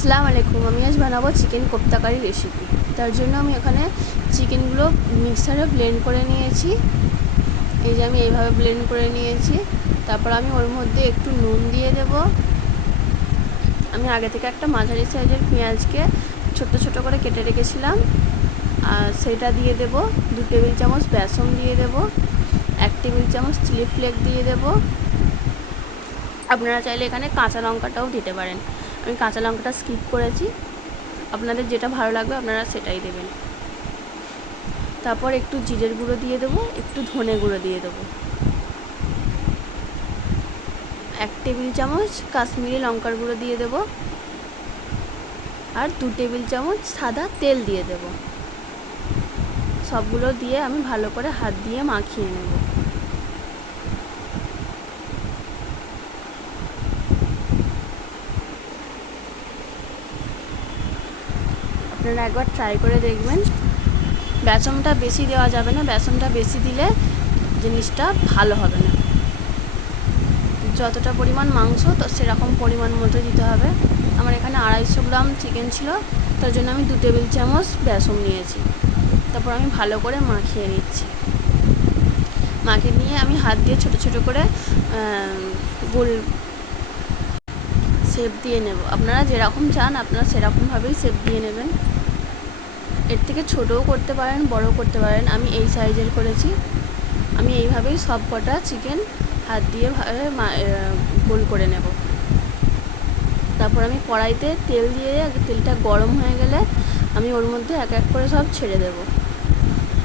আসসালামু আলাইকুম। আমি আজ বানাবো চিকেন কোপ্তা কারি রেসিপি। তার জন্য আমি এখানে চিকেনগুলো মিক্সারে ব্লেন্ড করে নিয়েছি। এই যে আমি এইভাবে ব্লেন্ড করে নিয়েছি। তারপর আমি ওর মধ্যে একটু নুন দিয়ে দেব। আমি আগে থেকে একটা মাঝারি সাইজের পেঁয়াজকে ছোট ছোট করে কেটে রেখেছিলাম, আর সেটা দিয়ে দেব। 2 টেবিল চামচ বেসন দিয়ে দেব। 1 টেবিল চামচ চিলি ফ্লেক্স দিয়ে দেব। আপনারা চাইলে এখানে কাঁচা লঙ্কাটাও দিতে পারেন। আমি কাঁচা লঙ্কাটা স্কিপ করেছি। আপনাদের যেটা ভালো লাগবে আপনারা সেটাই দেবেন। তারপর একটু জিরের গুঁড়ো দিয়ে দেবো, একটু ধনে গুঁড়ো দিয়ে দেবো। 1 টেবিল চামচ কাশ্মীরি লঙ্কার গুঁড়ো দিয়ে দেবো, আর 2 টেবিল চামচ সাদা তেল দিয়ে দেবো। সবগুলো দিয়ে আমি ভালো করে হাত দিয়ে মাখিয়ে নেব। আপনারা একবার ট্রাই করে দেখবেন। বেসনটা বেশি দেওয়া যাবে না, বেসনটা বেশি দিলে জিনিসটা ভালো হবে না। যতটা পরিমাণ মাংস তো সেরকম পরিমাণ মতো দিতে হবে। আমার এখানে 250 গ্রাম চিকেন ছিল, তার জন্য আমি 2 টেবিল চামচ বেসন নিয়েছি। তারপর আমি ভালো করে মাখিয়ে নিচ্ছি। মাখিয়ে নিয়ে আমি হাত দিয়ে ছোট ছোট করে গোল শেপ দিয়ে নেব। আপনারা যেরকম চান আপনারা সেরকমভাবেই শেপ দিয়ে নেবেন। এর থেকে ছোটও করতে পারেন, বড়ও করতে পারেন। আমি এই সাইজের করেছি। আমি এইভাবেই সব কটা চিকেন হাত দিয়ে গোল করে নেব। তারপর আমি কড়াইতে তেল দিয়ে, তেলটা গরম হয়ে গেলে আমি ওর মধ্যে এক এক করে সব ছেড়ে দেব।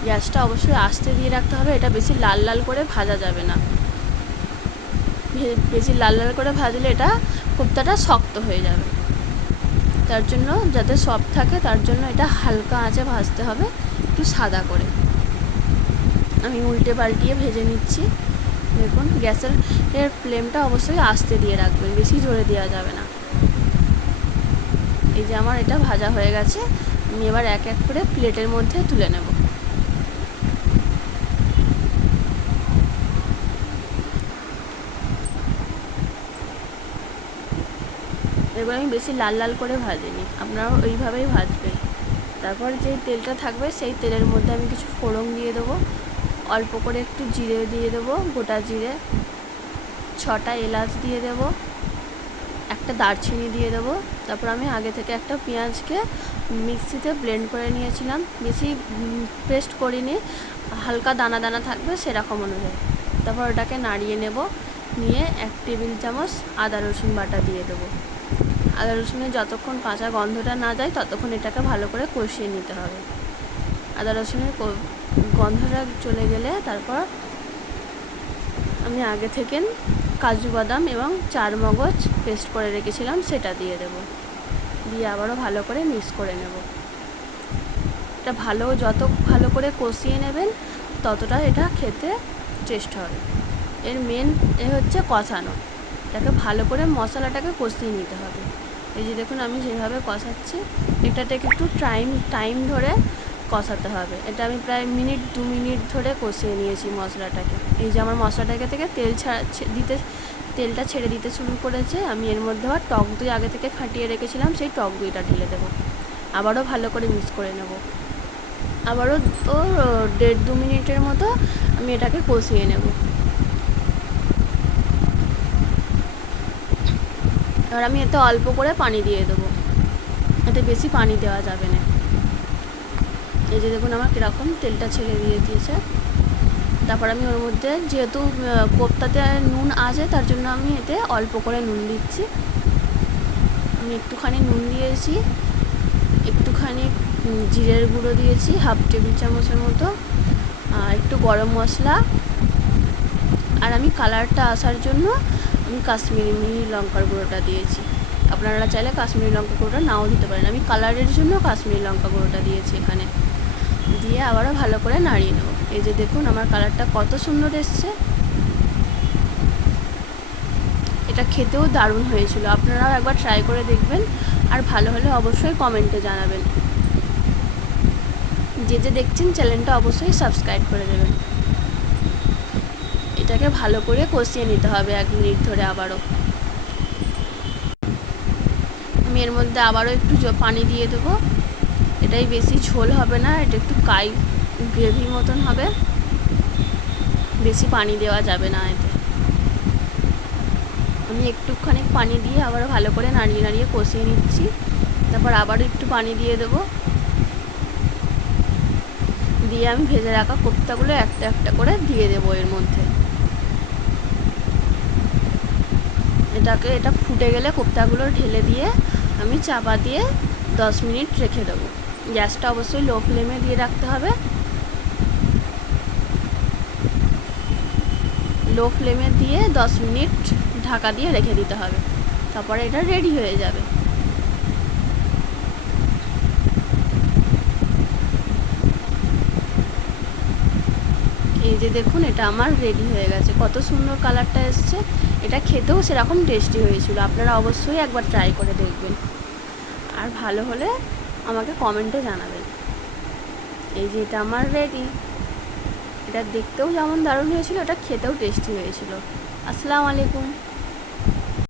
গ্যাসটা অবশ্যই আস্তে দিয়ে রাখতে হবে। এটা বেশি লাল লাল করে ভাজা যাবে না। বেশি লাল লাল করে ভাজলে এটা কোপ্তাটা শক্ত হয়ে যাবে। তার জন্য যাতে সফট থাকে তার জন্য এটা হালকা আঁচে ভাজতে হবে, একটু সাদা করে। আমি উল্টে পাল্টিয়ে ভেজে নিচ্ছি। দেখুন গ্যাসের ফ্লেমটা অবশ্যই আস্তে দিয়ে রাখবেন, বেশি জোরে দেওয়া যাবে না। এই যে আমার এটা ভাজা হয়ে গেছে। আমি এবার এক এক করে প্লেটের মধ্যে তুলে নেব। এবার আমি বেশি লাল লাল করে ভাজিনি, আপনারাও ওইভাবেই ভাজবেন। তারপর যে তেলটা থাকবে সেই তেলের মধ্যে আমি কিছু ফোড়ন দিয়ে দেবো। অল্প করে একটু জিরে দিয়ে দেবো, গোটা জিরে। 6টা এলাচ দিয়ে দেবো, একটা দারচিনি দিয়ে দেবো। তারপর আমি আগে থেকে একটা পেঁয়াজকে মিক্সিতে ব্লেন্ড করে নিয়েছিলাম, বেশি পেস্ট করিনি, হালকা দানা দানা থাকবে সেরকম অনুযায়ী। তারপর ওটাকে নাড়িয়ে নেব। নিয়ে 1 টেবিল চামচ আদা রসুন বাটা দিয়ে দেবো। আদা রসুনের যতক্ষণ কাঁচা গন্ধটা না যায় ততক্ষণ এটাকে ভালো করে কষিয়ে নিতে হবে। আদা রসুনের গন্ধটা চলে গেলে তারপর আমি আগে থেকে কাজু বাদাম এবং চারমগজ পেস্ট করে রেখেছিলাম সেটা দিয়ে দেব। দিয়ে আবারও ভালো করে মিক্স করে নেব। এটা যত ভালো করে কষিয়ে নেবেন ততটা এটা খেতে টেস্ট হবে। এর মেন হচ্ছে কষানো। এটাকে ভালো করে মশলাটাকে কষিয়ে নিতে হবে। এই যে দেখুন আমি যেভাবে কষাচ্ছি, এটাতে একটু টাইম ধরে কষাতে হবে। এটা আমি প্রায় 2 মিনিট ধরে কষিয়ে নিয়েছি মশলাটাকে। এই যে আমার মশলাটাকে থেকে তেলটা ছেড়ে দিতে শুরু করেছে। আমি এর মধ্যে আবার টক দই আগে থেকে ফাটিয়ে রেখেছিলাম, সেই টক দইটা ঢেলে দেবো। আবারও ভালো করে মিক্স করে নেব। আবারও 1.5-2 মিনিটের মতো আমি এটাকে কষিয়ে নেব। এবার আমি এতে অল্প করে পানি দিয়ে দেবো, এতে বেশি পানি দেওয়া যাবে না। এই যে দেখুন আমার কীরকম তেলটা ছেড়ে দিয়েছে। তারপর আমি ওর মধ্যে যেহেতু কোপ্তাতে নুন আছে তার জন্য আমি এতে অল্প করে নুন দিচ্ছি। আমি একটুখানি নুন দিয়েছি, একটুখানি জিরের গুঁড়ো দিয়েছি 1/2 টেবিল চামচের মতো, একটু গরম মশলা, আর আমি কালারটা আসার জন্য আমি কাশ্মীরি লঙ্কার গুঁড়োটা দিয়েছি। আপনারা চাইলে কাশ্মীরি লঙ্কা গুঁড়োটা নাও দিতে পারেন। আমি কালারের জন্য কাশ্মীরি লঙ্কা গুঁড়োটা দিয়েছি এখানে। দিয়ে আবারও ভালো করে নাড়িয়ে নেব। এই যে দেখুন আমার কালারটা কত সুন্দর এসছে। এটা খেতেও দারুণ হয়েছিল। আপনারাও একবার ট্রাই করে দেখবেন, আর ভালো হলে অবশ্যই কমেন্টে জানাবেন। যে দেখছেন চ্যানেলটা অবশ্যই সাবস্ক্রাইব করে দেবেন। এটাকে ভালো করে কষিয়ে নিতে হবে 1 মিনিট ধরে। আবারও আমি এর মধ্যে আবারও একটু পানি দিয়ে দেবো। এটাই বেশি ঝোল হবে না, এটা একটু গ্রেভি মতন হবে, বেশি পানি দেওয়া যাবে না এতে। আমি একটুখানি পানি দিয়ে আবারও ভালো করে নাড়িয়ে নাড়িয়ে কষিয়ে নিচ্ছি। তারপর আবারও একটু পানি দিয়ে দেবো, দিয়ে আমি ভেজে রাখা কোপ্তাগুলো একটা একটা করে দিয়ে দেবো এর মধ্যে। এটা ফুটে গেলে কোপ্তাগুলো ঢেলে দিয়ে আমি চাপা দিয়ে 10 মিনিট রেখে দেবো। গ্যাসটা অবশ্যই লো ফ্লেমে দিয়ে রাখতে হবে, লো ফ্লেমে দিয়ে 10 মিনিট ঢাকা দিয়ে রেখে দিতে হবে। তারপরে এটা রেডি হয়ে যাবে। এই যে দেখুন, এটা আমার রেডি হয়ে গেছে, কত সুন্দর কালারটা এসছে। এটা খেতেও সেরকম টেস্টি হয়েছিল। আপনারা অবশ্যই একবার ট্রাই করে দেখবেন, আর ভালো হলে আমাকে কমেন্টে জানাবেন। এই যে এটা আমার রেডি। এটা দেখতেও যেমন দারুণ হয়েছিল, এটা খেতেও টেস্টি হয়েছিল। আসসালামু আলাইকুম।